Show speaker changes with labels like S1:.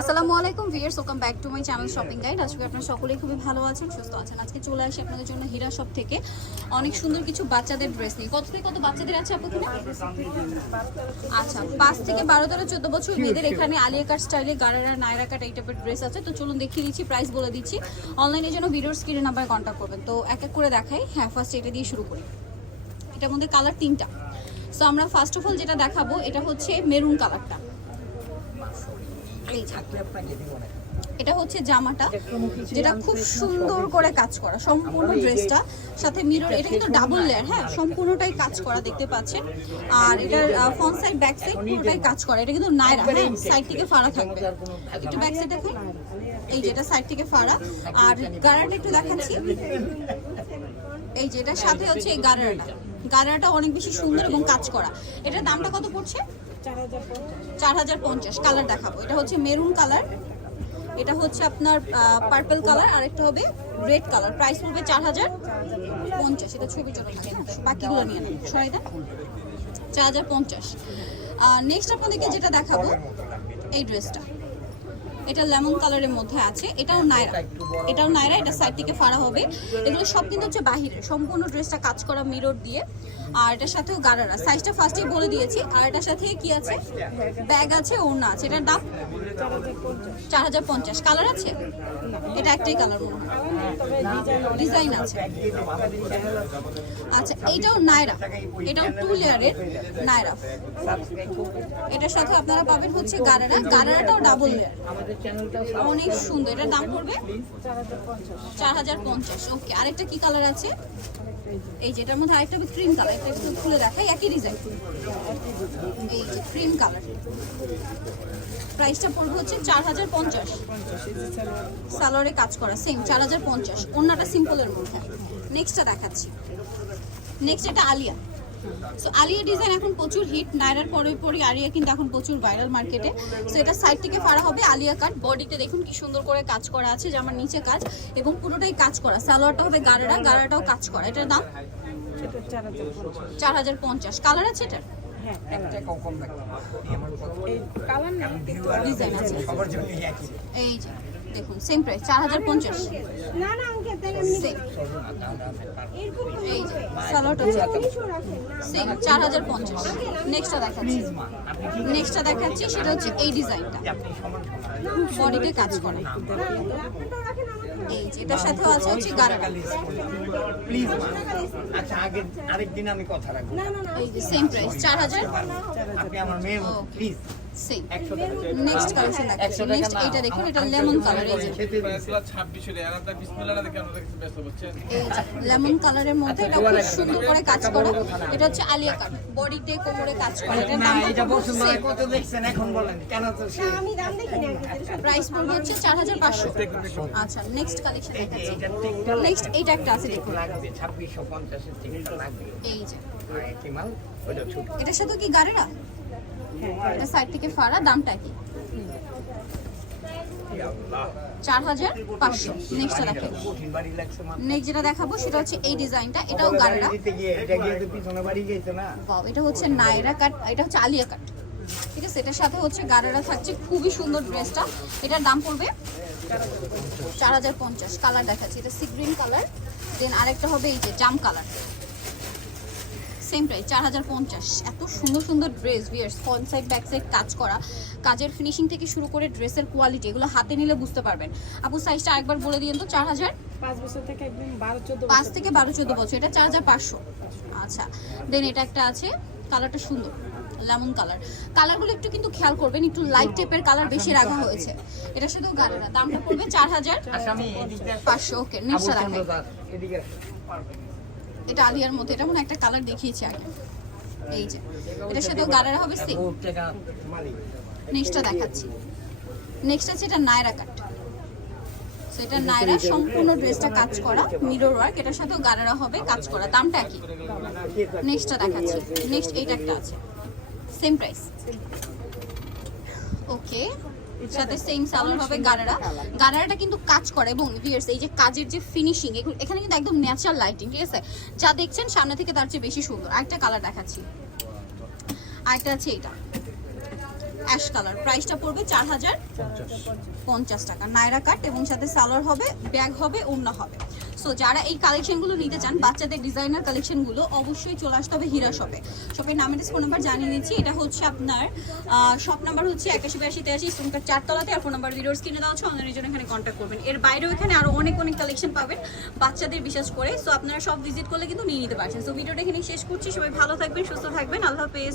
S1: আসসালামু আলাইকুম viewers welcome back to my channel shopping guide আজকে আপনারা সকলেই খুবই ভালো আছেন সুস্থ আছেন। আজকে চলে আসি আপনাদের জন্য হীরা শপ থেকে। অনেক সুন্দর কিছু বাচ্চাদের ড্রেস নিয়ে। কত থেকে কত বাচ্চাদের আছে আপনাদের আচ্ছা পাঁচ থেকে বারো তেরো চোদ্দ বছর মেয়েদের এখানে আলিয়া কাট স্টাইলে গারারা নায়রা কাট এই টাইপের ড্রেস আছে। তো চলুন দেখিয়ে দিচ্ছি প্রাইস বলে দিচ্ছি। অনলাইনের জন্য ভিডিওর স্ক্রিনে নাম্বার কন্ট্যাক্ট করবেন। তো এক এক করে দেখাই। হ্যাঁ ফার্স্ট এটা দিয়ে শুরু করি। এটার মধ্যে কালার তিনটা। সো আমরা ফার্স্ট অফ অল যেটা দেখাবো এটা হচ্ছে মেরুন কালারটা এটা হচ্ছে জামাটা, যেটা খুব সুন্দর করে কাজ করা, সম্পূর্ণ ড্রেসটা, সাথে মিরর এটা কিন্তু ডাবল লেয়ার হ্যাঁ সম্পূর্ণটাই কাজ করা দেখতে পাচ্ছেন। আর এটার ফ্রন্ট সাইড ব্যাক সাইড পুরোটাই কাজ করা, এটা কিন্তু নাইরা হ্যাঁ সাইড থেকে ফাড়া থাকবে। একটু ব্যাক সাইড দেখুন, এই যেটা সাইড থেকে ফাড়া। আর গারাটা একটু দেখাচ্ছি, এই যে এটার সাথে হচ্ছে এই গারাটা গারাটা অনেক বেশি সুন্দর এবং কাজ করা। এটার দামটা কত পড়ছে? চার হাজার পঞ্চাশ কালার দেখাবো। এটা হচ্ছে মেরুন কালার। এটা হচ্ছে আপনার পার্পল কালার আর একটা হবে রেড কালার প্রাইস পড়বে চার হাজার পঞ্চাশ। এটা ছবি চলে থাকে না বাকিগুলো নিয়ে নেন সরাই দেন। চার হাজার পঞ্চাশ। নেক্সট আপনাদেরকে যেটা দেখাবো, এই ড্রেসটা এটা লেমন কালারের মধ্যে আছে, এটাও নাইরা। এটাও নাইরা, এটা সাইড থেকে ফাড়া হবে। এগুলো সব কিন্তু হচ্ছে বাহিরে। সম্পূর্ণ ড্রেসটা কাজ করা মিরর দিয়ে। আর এটার সাথেও গাড়ারা সাইজটা ফার্স্টেই বলে দিয়েছি। আর এটার সাথে কি আছে? ব্যাগ আছে, ওড়না আছে। এটার দাম চার হাজার পঞ্চাশ। কালার আছে? এটা একটাই কালার ডিজাইন আছে। আচ্ছা এইটাও নায়রা এটাও টু লেয়ারের নায়রা এটার সাথে আপনারা পাবেন হচ্ছে গারারা গারারাটাও ডাবল লেয়ার অনেক সুন্দর। এটার দাম পড়বে? চার হাজার পঞ্চাশ। ওকে আরেকটা কি কালার আছে? এই যে এটার মধ্যে আরেকটা ক্রিম কালার এটা একটু খুলে দেখাই, একই ডিজাইন এই যে ক্রিম কালার প্রাইসটা পড়বে হচ্ছে চার হাজার পঞ্চাশ। সালোয়ারে কাজ করা সেম চার হাজার পঞ্চাশ। অন্যটা সিম্পলের মধ্যে। নেক্সটটা দেখাচ্ছি। নেক্সট এটা আলিয়া। সো আলিয়া ডিজাইন এখন প্রচুর হিট নাইরার পরে পরে আলিয়া কিন্তু এখন প্রচুর ভাইরাল মার্কেটে সো এটা সাইড থেকে ফাড়া হবে আলিয়া কাট বডিতে দেখুন কি সুন্দর করে কাজ করা আছে যে আমার নিচে কাজ এবং পুরোটাই কাজ করা। সালোয়ারটা হবে গাড়াটা গাড়াটাও কাজ করা। এটার দাম? চার হাজার পঞ্চাশ। কালার আছে এটার? ডিজাইন আছে। এই যে। দেখুন সেম প্রাইস চার হাজার পঞ্চাশ এই যে সালোয়ারটা সেম চার হাজার পঞ্চাশ নেক্সটটা দেখাচ্ছি নেক্সটটা দেখাচ্ছি সেটা হচ্ছে এই ডিজাইনটা বডিতে কাজ করে এই যে এটার সাথেও আছে হচ্ছে গারাটা
S2: প্লিজ আচ্ছা আগে আরেকদিন আমি কথা রাখব
S3: না না না
S1: এই যে সেম প্রাইস চার হাজার
S2: আপনি আমার
S1: Okay.
S2: Please
S1: same next collection দেখাচ্ছি নেক্সট এইটা দেখুন এটা লেমন কালার এই যে। লেমন কালারের মধ্যে এটা খুব সুন্দর করে কাজ করা। এটা হচ্ছে আলিয়া কাট বডিতে কোমরে কাজ করা। এটার
S2: না
S1: দাম
S2: কত দেখছেন এখন বলেন কেন তো
S3: আমি দাম দেখি
S1: প্রাইস পড়বে হচ্ছে চার হাজার পাঁচশো। আচ্ছা নেক্সট কালেকশন দেখাচ্ছি। নেক্সট এইটা একটা আছে দেখুন।
S2: লাগবে ছাব্বিশশো পঞ্চাশের লাগবে।
S1: এই যে। এটার সাথে কি গাড়িরা এটা সাইড থেকে ফাড়া, দামটা কি? চার হাজার পাঁচশো। নেক্সট যেটা দেখাবো। সেটা হচ্ছে এই ডিজাইনটা এটাও
S2: এটা
S1: হচ্ছে কাট এটা হচ্ছে কাট ঠিক আছে? এটার সাথে হচ্ছে খুবই সুন্দর ড্রেসটা এটার দাম পড়বে চার হাজার পঞ্চাশ। কালার দেখাচ্ছি। এটা সি গ্রিন কালার দেন আরেকটা হবে এই যে জাম কালার সেম প্রাইস চার হাজার পঞ্চাশ। এত সুন্দর সুন্দর dress viewers front side back side কাজ করা। কাজের ফিনিশিং থেকে শুরু করে ড্রেসের কোয়ালিটি এগুলো হাতে নিলে বুঝতে পারবেন। আপু সাইজটা আরেকবার বলে দিন তো চার হাজার?
S3: পাঁচ থেকে বারো চোদ্দ
S1: পাঁচ থেকে বারো চোদ্দ বছর এটা চার হাজার পাঁচশো। আচ্ছা দেন এটা একটা আছে কালারটা সুন্দর লেমন কালার কালারগুলো একটু কিন্তু খেয়াল করবেন একটু লাইট টাইপের কালার বেশি রাখা হয়েছে। এটা শুধু গাড়িটা দামটা পড়বে চার হাজার
S2: আচ্ছা
S1: পাঁচশো ওকে নেক্সটটা দেখাই এটা আলিয়ার মধ্যে এটা মনে একটা কালার দেখিয়েছি আগে। এই যে, এটার সাথেও গাড়ারা হবে সেম নেক্সটটা দেখাচ্ছি। নেক্সট আছে এটা নায়রা কাট সেটা নায়রা, সম্পূর্ণ ড্রেসটা কাজ করা মিরর ওয়ার্ক এটার সাথেও গাড়ারা হবে, কাজ করা। দামটা কি? নেক্সটটা দেখাচ্ছি। নেক্সট এইটা একটা আছে। সেম প্রাইস ওকে সাথে সেম সালোয়ার হবে গারারা গারারাটা কিন্তু কাজ করে এবং ভিউয়ার্স এই যে কাজের যে ফিনিশিং এগুলো এখানে কিন্তু একদম ন্যাচারাল লাইটিং ঠিক আছে? যা দেখছেন সামনে থেকে তার চেয়ে বেশি সুন্দর। আরেকটা কালার দেখাচ্ছি। আরেকটা আছে এটা। অ্যাশ কালার প্রাইসটা পড়বে চার হাজার পঞ্চাশ। টাকা। নাইরা কাট এবং সাথে সালোয়ার হবে ব্যাগ হবে ওড়না হবে। সো যারা এই কালেকশনগুলো নিতে চান, বাচ্চাদের ডিজাইনার কালেকশনগুলো অবশ্যই চলে আসতে হবে হীরা শপে শপের নামের ফোন নাম্বার জানিয়ে দিচ্ছি এটা হচ্ছে আপনার শপ নাম্বার হচ্ছে একাশি বিরাশি তেরাশি স্টোনকার চারতলাতে, আর ফোন নাম্বার ভিডিওর স্ক্রিনে দেওয়া হচ্ছে অনলাইনের জন্য এখানে কন্ট্যাক্ট করবেন। এর বাইরেও এখানে আরও অনেক অনেক কালেকশন পাবেন, বাচ্চাদের বিশেষ করে। সো আপনারা সব ভিজিট করলে কিন্তু নিয়ে নিতে পারছেন। সো ভিডিওটা এখানে শেষ করছি। সবাই ভালো থাকবেন, সুস্থ থাকবেন। আল্লাহ হাফেজ।